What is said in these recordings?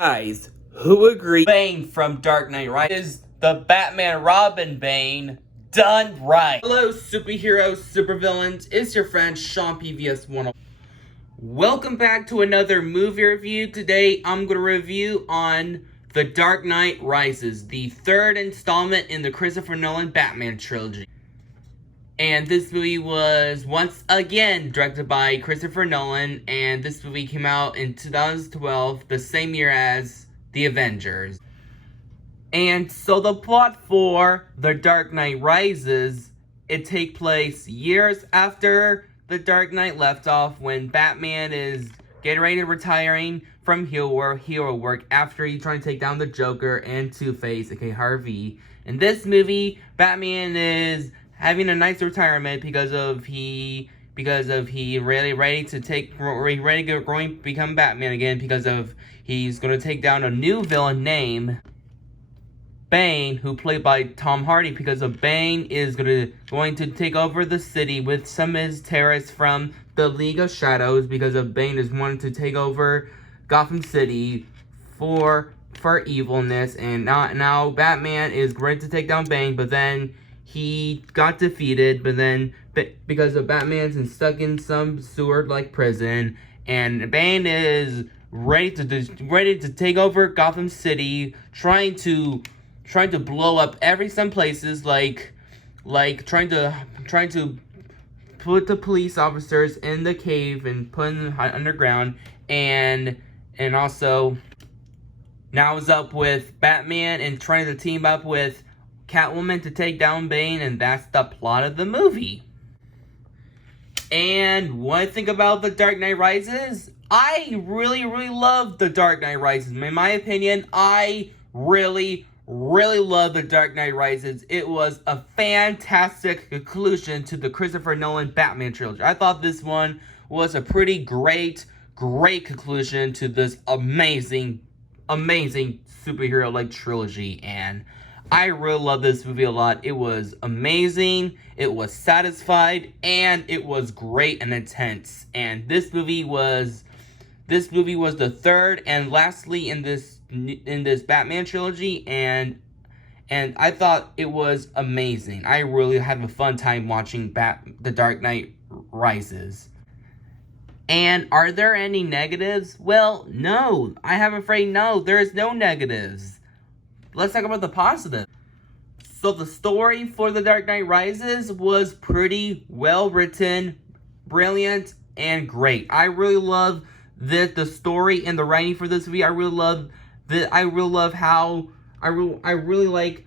Guys, who agree Bane from Dark Knight Rises, the Batman Robin Bane, done right? Hello superheroes, supervillains, it's your friend Sean PVS101. Welcome back to another movie review. Today I'm going to review on The Dark Knight Rises, the third installment in the Christopher Nolan Batman trilogy. And this movie was once again directed by Christopher Nolan, and this movie came out in 2012, the same year as The Avengers. And so the plot for The Dark Knight Rises, it takes place years after The Dark Knight left off, when Batman is getting ready to retiring from hero work after he's trying to take down the Joker and Two-Face, aka Harvey. In this movie, Batman is having a nice retirement because he really ready to become Batman again, because of he's gonna take down a new villain named Bane, who played by Tom Hardy, because of Bane is going to take over the city with some of his terrorists from the League of Shadows, because of Bane is wanting to take over Gotham City for evilness. And now Batman is ready to take down Bane, but then he got defeated, but then because of Batman's stuck in some sewer-like prison, and Bane is ready to take over Gotham City, trying to blow up some places, like trying to put the police officers in the cave and put them underground, and also now is up with Batman and trying to team up with Catwoman to take down Bane, and that's the plot of the movie. And what I think about The Dark Knight Rises, I really love The Dark Knight Rises. In my opinion, I really love The Dark Knight Rises. It was a fantastic conclusion to the Christopher Nolan Batman trilogy. I thought this one was a pretty great conclusion to this amazing superhero-like trilogy, and I really love this movie a lot. It was amazing, it was satisfied, and it was great and intense. And this movie was the third and lastly in this Batman trilogy, and I thought it was amazing. I really had a fun time watching The Dark Knight Rises. And are there any negatives? Well, no. I'm afraid no. There is no negatives. Let's talk about the positive. So the story for The Dark Knight Rises was pretty well written, brilliant, and great. I really love the story and the writing for this movie. I really like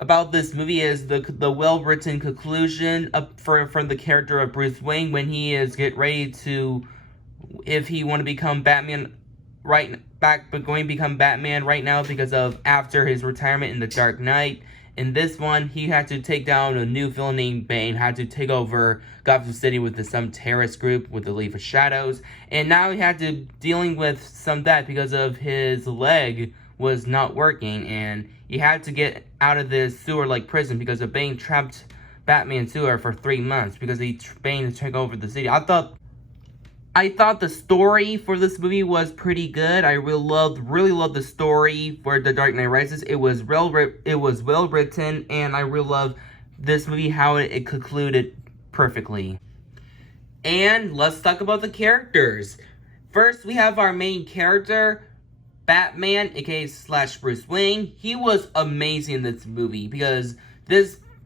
about this movie is the well-written conclusion from the character of Bruce Wayne when he is ready to, if he want to become Batman going to become Batman right now, because of after his retirement in The Dark Knight. In this one, he had to take down a new villain named Bane, had to take over Gotham City with some terrorist group with the League of Shadows, and now he had to dealing with some of that because of his leg was not working, and he had to get out of this sewer-like prison because of Bane trapped Batman sewer for 3 months because Bane took over the city. I thought the story for this movie was pretty good. I really loved the story for The Dark Knight Rises. It was well written, and I really love this movie, how it concluded perfectly. And let's talk about the characters. First, we have our main character, Batman, aka / Bruce Wayne. He was amazing in this movie because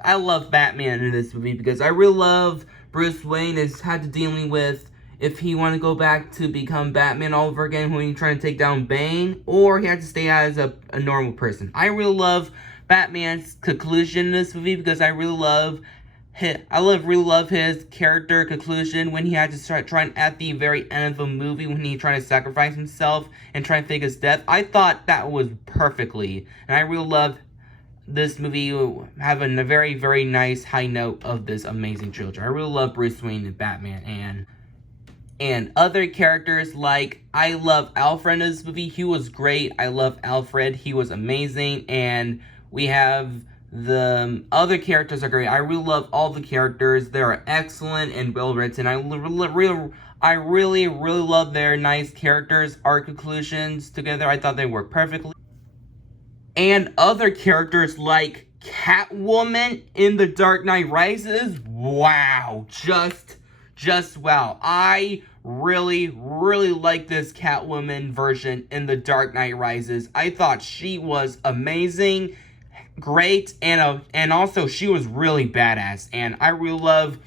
I love Batman in this movie because I really love Bruce Wayne has had to dealing with if he want to go back to become Batman all over again when he's trying to take down Bane, or he had to stay as a normal person. I really love Batman's conclusion in this movie because I really love his character conclusion when he had to start trying at the very end of the movie when he tried to sacrifice himself and try and fake his death. I thought that was perfectly, and I really love this movie having a very nice high note of this amazing trilogy. I really love Bruce Wayne and Batman, and other characters, like I love Alfred in this movie. He was great. I love Alfred. He was amazing. And we have the other characters are great. I really love all the characters. They are excellent and well written. I I really love their nice characters, arc conclusions together. I thought they worked perfectly. And other characters like Catwoman in The Dark Knight Rises, wow, just wow. I really like this Catwoman version in The Dark Knight Rises. I thought she was amazing, great, and also she was really badass. And I really love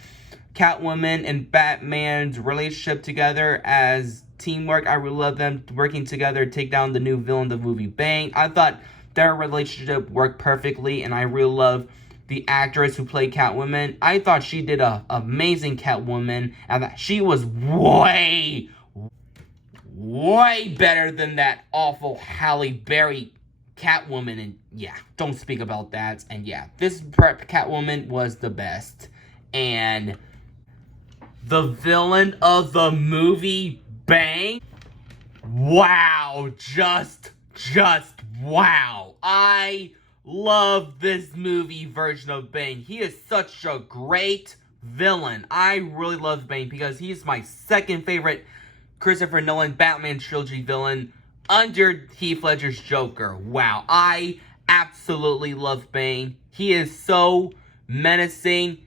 Catwoman and Batman's relationship together as teamwork. I really love them working together to take down the new villain of the movie, Bane. I thought their relationship worked perfectly, and I really love the actress who played Catwoman. I thought she did an amazing Catwoman, and that she was way better than that awful Halle Berry Catwoman. And yeah, don't speak about that. And yeah, this Catwoman was the best. And the villain of the movie, Bane, wow, just wow. I love this movie version of Bane. He is such a great villain. I really love Bane because he's my second favorite Christopher Nolan Batman trilogy villain under Heath Ledger's Joker. Wow, I absolutely love Bane. He is so menacing,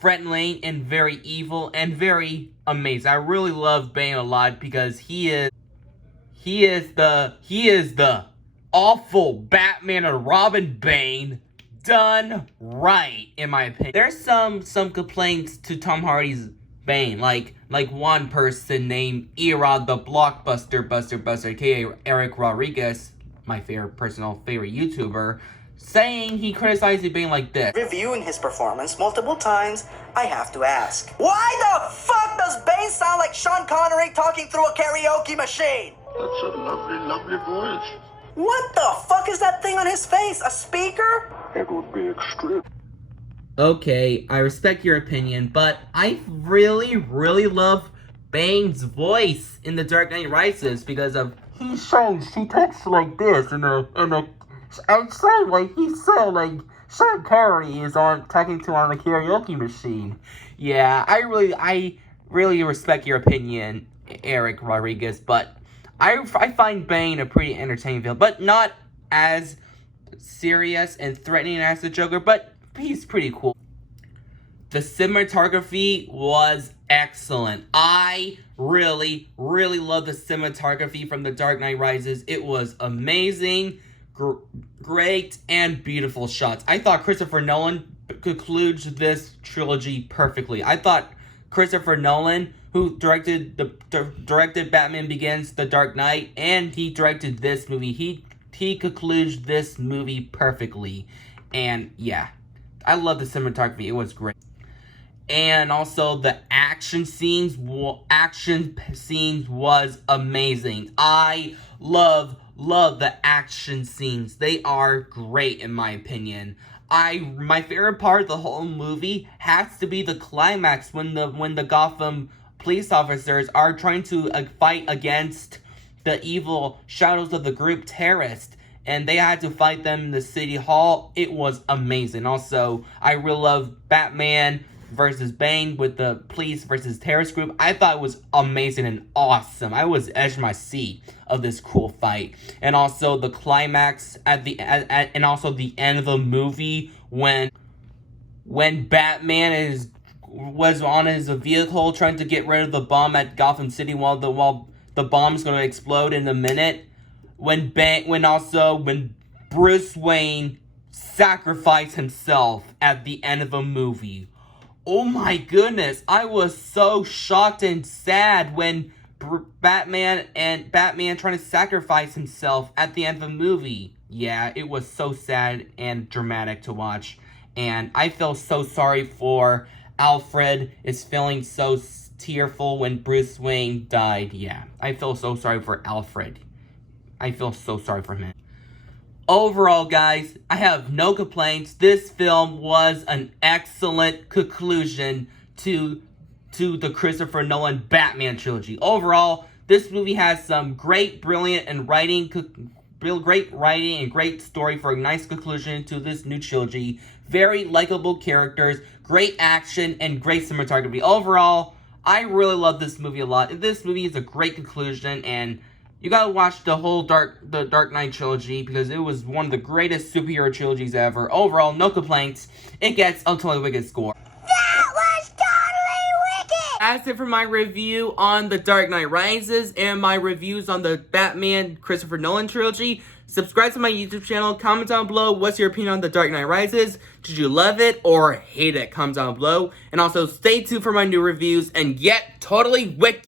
threatening, and very evil, and very amazing. I really love Bane a lot because he is the awful Batman and Robin Bane done right, in my opinion. There's some complaints to Tom Hardy's Bane, like one person named Erod the Blockbuster Buster, aka Eric Rodriguez, my personal favorite YouTuber, saying he criticized Bane like this. Reviewing his performance multiple times, I have to ask, why the fuck does Bane sound like Sean Connery talking through a karaoke machine? That's a lovely voice. What the fuck is that thing on his face? A speaker? It would be extreme. Okay, I respect your opinion, but I really love Bane's voice in The Dark Knight Rises because of he talks like this I'd say like Sean Connery is talking on a karaoke machine. Yeah, I really respect your opinion, Eric Rodriguez, but I find Bane a pretty entertaining villain, but not as serious and threatening as the Joker, but he's pretty cool. The cinematography was excellent. I really love the cinematography from The Dark Knight Rises. It was amazing, great, and beautiful shots. I thought Christopher Nolan concludes this trilogy perfectly. I thought Christopher Nolan, who directed Batman Begins, The Dark Knight, and he directed this movie, he concludes this movie perfectly. And yeah, I love the cinematography. It was great. And also the action scenes was amazing. I love the action scenes. They are great in my opinion. My favorite part of the whole movie has to be the climax when the Gotham police officers are trying to fight against the evil shadows of the group terrorists, and they had to fight them in the city hall. It was amazing. Also, I really love Batman versus Bane with the police versus terrorist group. I thought it was amazing and awesome. I was edge my seat of this cool fight. And also the climax and also the end of the movie when Batman was on his vehicle trying to get rid of the bomb at Gotham City while the bomb's gonna explode in a minute. When Bruce Wayne sacrificed himself at the end of the movie. Oh my goodness, I was so shocked and sad when Batman trying to sacrifice himself at the end of the movie. Yeah, it was so sad and dramatic to watch. And I feel so sorry for Alfred is feeling so tearful when Bruce Wayne died. Yeah, I feel so sorry for Alfred. I feel so sorry for him. Overall, guys, I have no complaints. This film was an excellent conclusion to the Christopher Nolan Batman trilogy. Overall, this movie has some great writing and great story for a nice conclusion to this new trilogy. Very likable characters, great action, and great cinematography. Overall, I really love this movie a lot. This movie is a great conclusion, and you gotta watch the whole the Dark Knight trilogy because it was one of the greatest superhero trilogies ever. Overall, no complaints. It gets a totally wicked score. That was totally wicked! That's it for my review on The Dark Knight Rises and my reviews on the Batman Christopher Nolan trilogy. Subscribe to my YouTube channel. Comment down below what's your opinion on The Dark Knight Rises. Did you love it or hate it? Comment down below. And also stay tuned for my new reviews and get totally wicked.